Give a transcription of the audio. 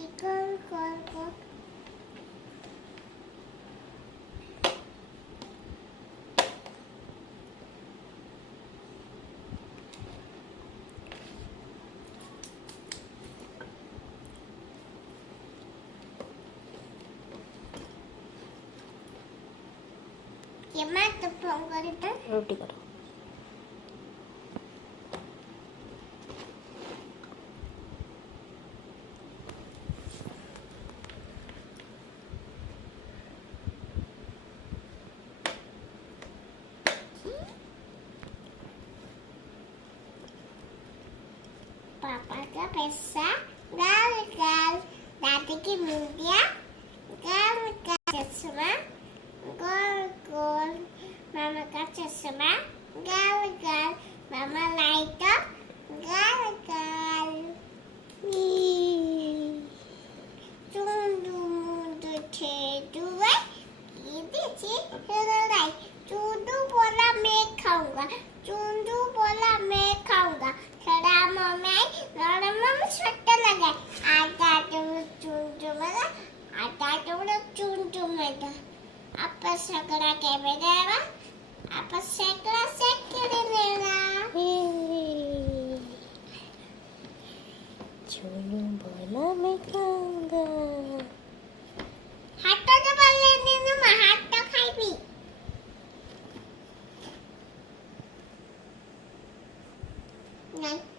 गोल गोल गोल ये मैं तो फोन करी था रोटी करो पापा का पैसा गाल गाल दादी की मुंडिया गाल का चश्मा गोल गोल मामा का चश्मा गाल गाल मामा लाइट गाल गाल चुंडू मुंडू छेदुए इधर हेलाई चुंडू बोला मैं खाऊंगा चुंडू बोला मैं खाऊंगा थोड़ा मम्मी मम्मी छोटा लगा आटा चुंडू मला आटा चुंडू मला apa segera kebedera apa segera sekirinera चलो बोला मैं खाऊंगा हाथ तो बोलले नीनु मा हाथ तो खाइबी नहीं